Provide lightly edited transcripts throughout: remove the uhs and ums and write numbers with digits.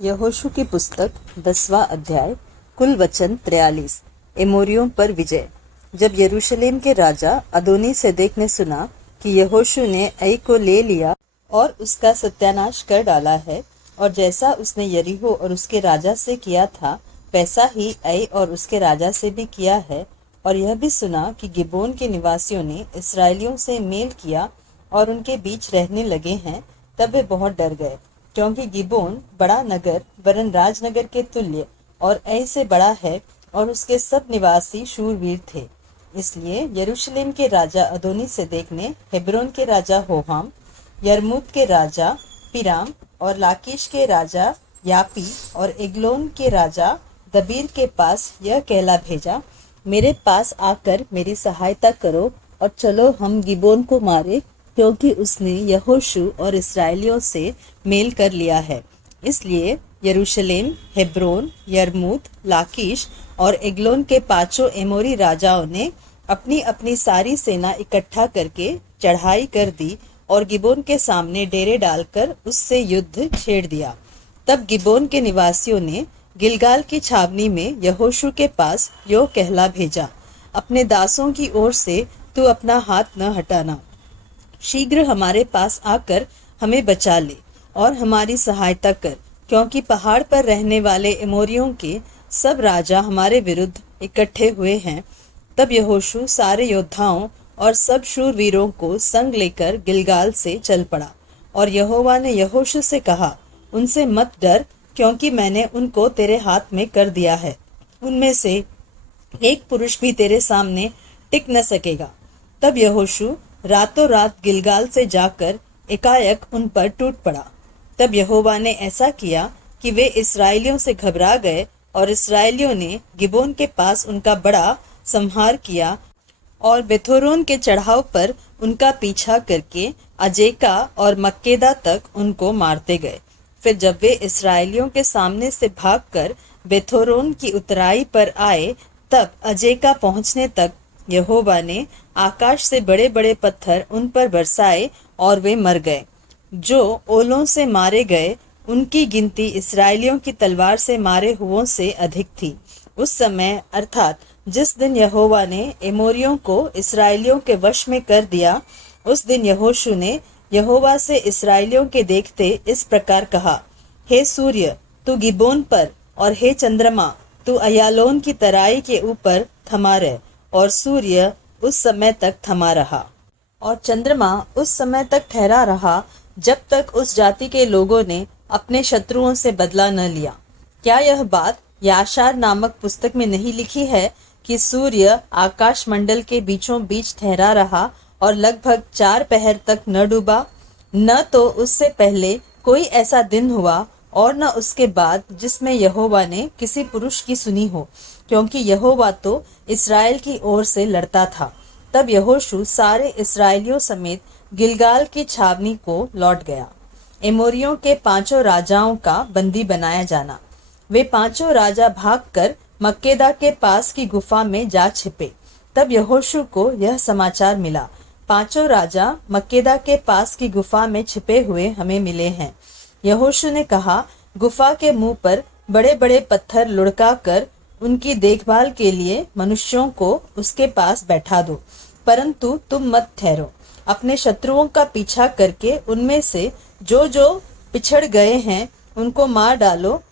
यहोशू की पुस्तक 10वां अध्याय। कुल वचन 43। एमोरियों पर विजय। जब यरूशलेम के राजा अदोनी सेदेक ने सुना कि यहोशू ने ऐ को ले लिया और उसका सत्यानाश कर डाला है, और जैसा उसने यरीहो और उसके राजा से किया था वैसा ही ऐ और उसके राजा से भी किया है, और यह भी सुना कि गिबोन के निवासियों ने इसराइलियों से मेल किया और उनके बीच रहने लगे हैं, तब वे बहुत डर गए, क्योंकि गिबोन बड़ा नगर वरन राजनगर के तुल्य और ऐ से बड़ा है, और उसके सब निवासी शूरवीर थे। इसलिए यरूशलेम के राजा अदोनी सेदेक ने हेब्रोन के राजा होहाम, यर्मूत के राजा पिराम और लाकीश के राजा यापी और एग्लोन के राजा दबीर के पास यह कहला भेजा, मेरे पास आकर मेरी सहायता करो और चलो हम गिबोन को मारे, क्योंकि उसने यहोशू और इसराइलियों से मेल कर लिया है। इसलिए यरूशलेम, हेब्रोन, यर्मूत, लाकीश और एग्लोन के पांचों एमोरी राजाओं ने अपनी अपनी सारी सेना इकट्ठा करके चढ़ाई कर दी और गिबोन के सामने डेरे डालकर उससे युद्ध छेड़ दिया। तब गिबोन के निवासियों ने गिलगाल की छावनी में यहोशू के पास यो कहला भेजा, अपने दासों की ओर से तू अपना हाथ न हटाना, शीघ्र हमारे पास आकर हमें बचा ले और हमारी सहायता कर, क्योंकि पहाड़ पर रहने वाले एमोरियों के सब राजा हमारे विरुद्ध इकट्ठे हुए हैं। तब यहोशू सारे योद्धाओं और सब शूरवीरों को संग लेकर गिलगाल से चल पड़ा, और यहोवा ने यहोशू से कहा, उनसे मत डर, क्योंकि मैंने उनको तेरे हाथ में कर दिया है। उनमें से एक पुरुष भी तेरे सामने टिक न सकेगा। तब यहोशू रातों रात गिलगाल से जाकर एकाएक उन पर टूट पड़ा। तब यहोवा ने ऐसा किया कि वे इसराइलियों से घबरा गए, और इसराइलियों ने गिबोन के पास उनका बड़ा संहार किया और बेथोरोन के चढ़ाव पर उनका पीछा करके अजेका और मक्केदा तक उनको मारते गए। फिर जब वे इसराइलियों के सामने से भागकर बेथोरोन की उतराई पर आए, तब अजेका पहुंचने तक यहोवा ने आकाश से बड़े बड़े पत्थर उन पर बरसाए और वे मर गए। जो ओलों से मारे गए उनकी गिनती इसराइलियों की तलवार से मारे हुओं से अधिक थी। उस समय अर्थात जिस दिन यहोवा ने एमोरियों को इसराइलियों के वश में कर दिया, उस दिन यहोशू ने यहोवा से इसराइलियों के देखते इस प्रकार कहा, हे सूर्य तू गिबोन पर, और हे चंद्रमा तू अयालोन की तराई के ऊपर थमा रह। और सूर्य उस समय तक थमा रहा और चंद्रमा उस समय तक ठहरा रहा जब तक उस जाति के लोगों ने अपने शत्रुओं से बदला न लिया। क्या यह बात याशार नामक पुस्तक में नहीं लिखी है कि सूर्य आकाश मंडल के बीचों बीच ठहरा रहा और लगभग 4 पहर तक न डूबा? न तो उससे पहले कोई ऐसा दिन हुआ और न उसके बाद जिसमें यहोवा ने किसी पुरुष की सुनी हो, क्योंकि यहोवा तो इस्राएल की ओर से लड़ता था। तब यहोशू सारे इस्राएलियों समेत गिलगाल की छावनी को लौट गया। एमोरियों के 5 राजाओं का बंदी बनाया जाना। वे 5 राजा भागकर मक्केदा के पास की गुफा में जा छिपे। तब यहोशू को यह समाचार मिला, 5 राजा मक्केदा के पास की गुफा में छिपे हुए हमें मिले हैं। यहोशू ने कहा, गुफा के मुंह पर बड़े बड़े पत्थर लुढ़का कर उनकी देखभाल के लिए मनुष्यों को उसके पास बैठा दो, परंतु तुम मत ठहरो। अपने शत्रुओं का पीछा करके उनमें से जो जो पिछड़ गए हैं उनको मार डालो।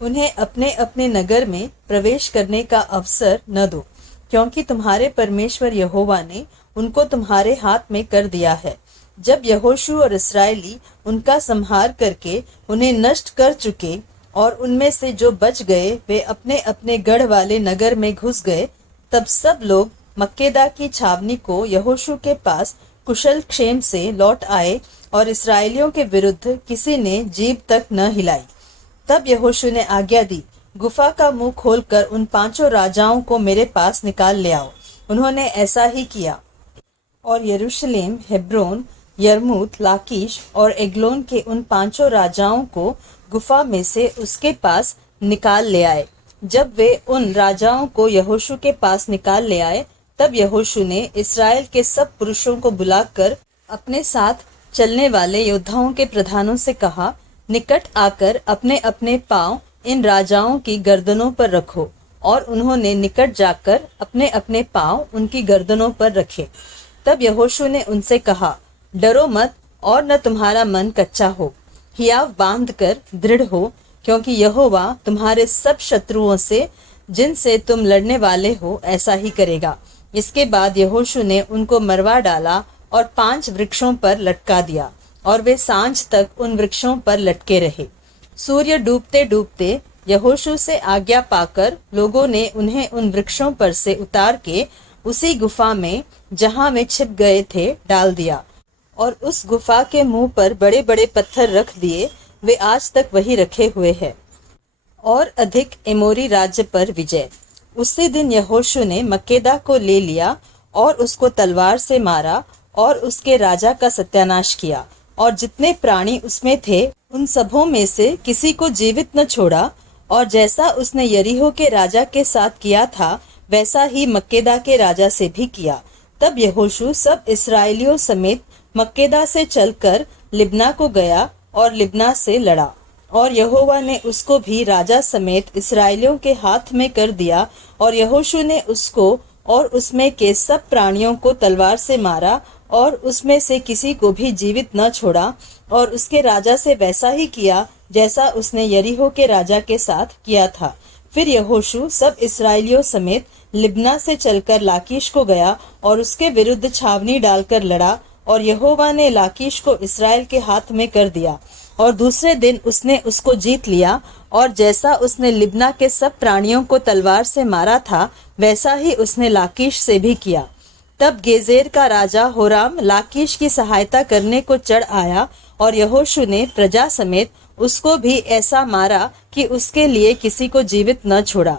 उन्हें अपने अपने नगर में प्रवेश करने का अवसर न दो, क्योंकि तुम्हारे परमेश्वर यहोवा ने उनको तुम्हारे हाथ में कर दिया है। जब यहोशू और इस्राएली उनका संहार करके उन्हें नष्ट कर चुके और उनमें से जो बच गए वे अपने अपने गढ़ वाले नगर में घुस गए, तब सब लोग मक्केदा की छावनी को यहोशू के पास कुशल क्षेम से लौट आए, और इसराइलियों के विरुद्ध किसी ने जीभ तक न हिलाई। तब यहोशू ने आज्ञा दी, गुफा का मुंह खोलकर उन 5 राजाओं को मेरे पास निकाल ले आओ। उन्होंने ऐसा ही किया, और यरूशलेम, हेब्रोन, यर्मूत, लाकीश और एग्लोन के उन 5 राजाओं को गुफा में से उसके पास निकाल ले आए। जब वे उन राजाओं को यहोशू के पास निकाल ले आए, तब यहोशू ने इस्राएल के सब पुरुषों को बुलाकर अपने साथ चलने वाले योद्धाओं के प्रधानों से कहा, निकट आकर अपने अपने पांव इन राजाओं की गर्दनों पर रखो। और उन्होंने निकट जाकर अपने अपने पांव उनकी गर्दनों पर रखे। तब यहोशू ने उनसे कहा, डरो मत और न तुम्हारा मन कच्चा हो, हियाव बांध कर दृढ़ हो, क्योंकि यहोवा तुम्हारे सब शत्रुओं से जिनसे तुम लड़ने वाले हो ऐसा ही करेगा। इसके बाद यहोशू ने उनको मरवा डाला और 5 वृक्षों पर लटका दिया, और वे सांझ तक उन वृक्षों पर लटके रहे। सूर्य डूबते डूबते यहोशू से आज्ञा पाकर लोगों ने उन्हें उन वृक्षों पर से उतार के उसी गुफा में जहां वे छिप गए थे डाल दिया, और उस गुफा के मुंह पर बड़े बड़े पत्थर रख दिए। वे आज तक वही रखे हुए हैं। और अधिक एमोरी राज्य पर विजय। उसी दिन यहोशू ने मक्केदा को ले लिया और उसको तलवार से मारा और उसके राजा का सत्यानाश किया, और जितने प्राणी उसमें थे उन सबों में से किसी को जीवित न छोड़ा। और जैसा उसने यरीहो के राजा के साथ किया था वैसा ही मक्केदा के राजा से भी किया। तब यहोशू सब इस्राएलियों समेत मक्केदा से चलकर लिब्ना को गया और लिब्ना से लड़ा, और यहोवा ने उसको भी राजा समेत इस्राएलियों के हाथ में कर दिया। और यहोशू ने उसको और उसमें के सब प्राणियों को तलवार से मारा, और उसमें से किसी को भी जीवित न छोड़ा। और उसके राजा से वैसा ही किया जैसा उसने यरीहो के राजा के साथ किया था। फिर यहोशू सब इस्राएलियों समेत लिब्ना से चलकर लाकीश को गया और उसके विरुद्ध छावनी डालकर लड़ा, और यहोवा ने लाकीश को इस्राएल के हाथ में कर दिया। और दूसरे दिन उसने उसको जीत लिया, और जैसा उसने लिब्ना के सब प्राणियों को तलवार से मारा था वैसा ही उसने लाकीश से भी किया। तब गेजेर का राजा होराम लाकीश की सहायता करने को चढ़ आया, और यहोशू ने प्रजा समेत उसको भी ऐसा मारा कि उसके लिए किसी को जीवित न छोड़ा।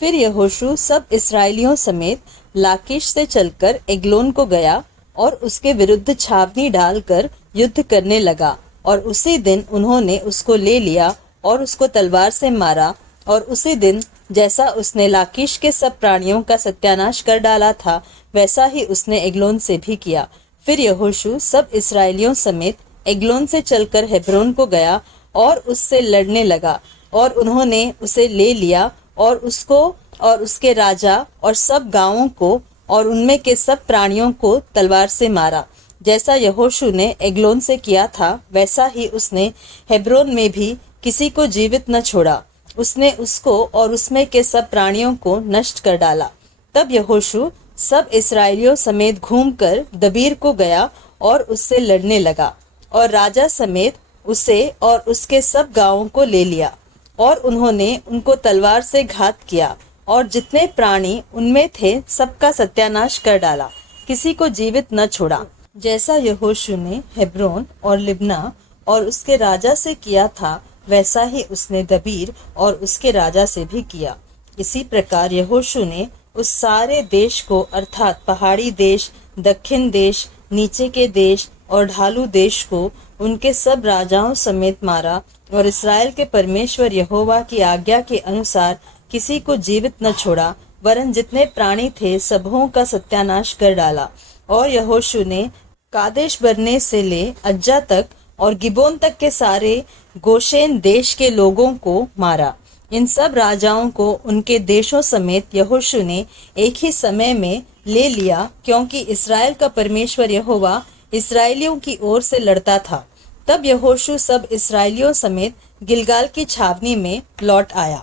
फिर यहोशू सब इस्राएलियों समेत लाकीश से चलकर एग्लोन को गया और उसके विरुद्ध छावनी डालकर युद्ध करने लगा। और उसी दिन उन्होंने उसको ले लिया और उसको तलवार से मारा। और उसी दिन जैसा उसने लाकीश के सब प्राणियों का सत्यानाश कर डाला था वैसा ही उसने एग्लोन से भी किया। फिर यहोशू सब इस्राएलियों समेत एग्लोन से चलकर हेब्रोन को गया और उससे लड़ने लगा, और उन्होंने उसे ले लिया और उसको और उसके राजा और सब गांवों को और उनमें के सब प्राणियों को तलवार से मारा। जैसा यहोशू ने एग्लोन से किया था वैसा ही उसने हेब्रोन में भी किसी को जीवित न छोड़ा। उसने उसको और उसमें के सब प्राणियों को नष्ट कर डाला। तब यहोशू सब इस्राएलियों समेत घूमकर दबीर को गया और उससे लड़ने लगा, और राजा समेत उसे और उसके सब गांवों को ले लिया, और उन्होंने उनको तलवार से घात किया, और जितने प्राणी उनमें थे सबका सत्यानाश कर डाला, किसी को जीवित न छोड़ा। जैसा यहोशू ने हेब्रोन और लिब्ना और उसके राजा से किया था वैसा ही उसने दबीर और उसके राजा से भी किया। इसी प्रकार यहोशू ने उस सारे देश को अर्थात पहाड़ी देश, दक्षिण देश, नीचे के देश और ढालू देश को उनके सब राजाओं समेत मारा, और इस्राएल के परमेश्वर यहोवा की आज्ञा के अनुसार किसी को जीवित न छोड़ा, वरन जितने प्राणी थे सबों का सत्यानाश कर डाला। और यहोशू ने कादेश बरने से ले अज्जा तक और गिबोन तक के सारे गोशेन देश के लोगों को मारा। इन सब राजाओं को उनके देशों समेत यहोशू ने एक ही समय में ले लिया, क्योंकि इस्राएल का परमेश्वर यहोवा इस्राएलियों की ओर से लड़ता था। तब यहोशू सब इस्राएलियों समेत गिलगाल की छावनी में लौट आया।